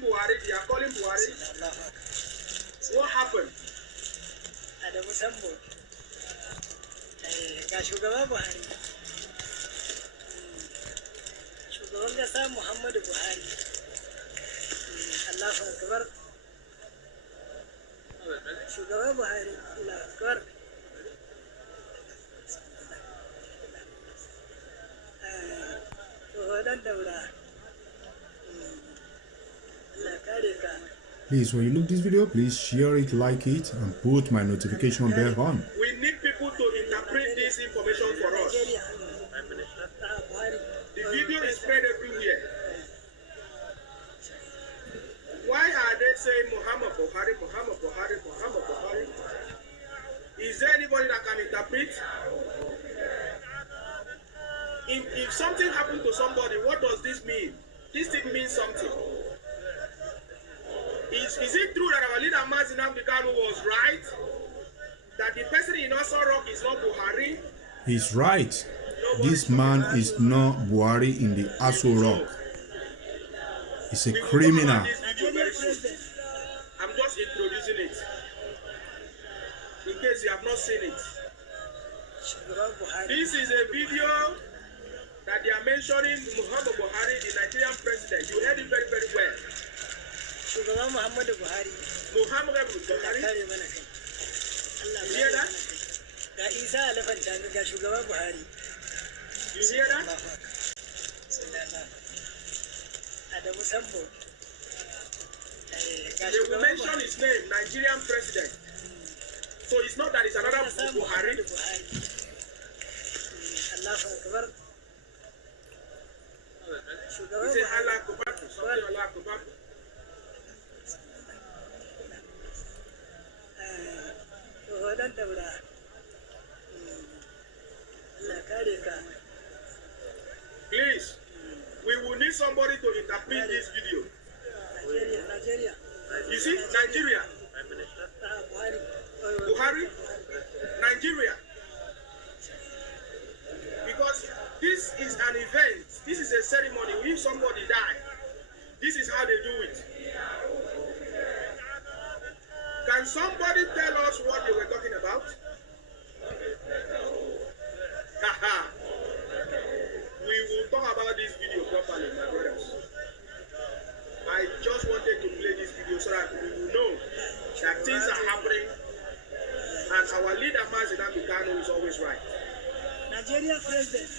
calling Buhari. They are calling Buhari. What happened? Adamu Sambo. Ga shugaba Buhari. Shugaban kasa Muhammadu Buhari. Allahu Akbar. Shugaba Buhari. Allahu Akbar. Please, when you look this video, please share it, like it, and put my notification bell on. We need people to interpret this information for us. The video is spread everywhere. Why are they saying Muhammad Buhari, Muhammad Buhari, Muhammad Buhari? Is there anybody that can interpret? If something happened to somebody, what does this mean? This thing means something. Is it true that our leader Mazi Nnamdi Kanu was right? That the person in Aso Rock is not Buhari? He's right. This man is not Buhari in the Aso Rock. He's a criminal. I'm just introducing it. In case you have not seen it. This is a video that they are mentioning Muhammad Buhari, the Nigerian president. You heard it very, very well. Muhammadu Buhari. Muhammad Buhari. You hear that? You hear that? Adamu Sambo. They will mention his name, Nigerian president. So it's not that it's another Buhari. Allahu Akbar. He said Allah Akbar, something Allah Akbar. Please, we will need somebody to interpret this video. Nigeria. You see, Nigeria. Buhari, Nigeria. Because this is an event, this is a ceremony. If somebody dies, this is how they do it. Can somebody tell us what they were talking about? We will talk about this video properly, my brothers. I just wanted to play this video so that we will know that things are happening and our leader Mazi Nnamdi Kanu is always right. Nigerian president.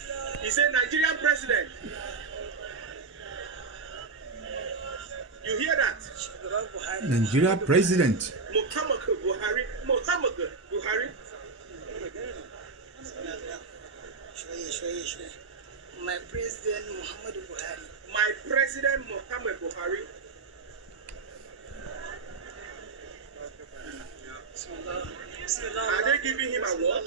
He said Nigerian president. You hear that? Nigeria president. Muhammad Buhari. Muhammad Buhari. My president Muhammadu Buhari. My president Muhammad Buhari. Are they giving him a award?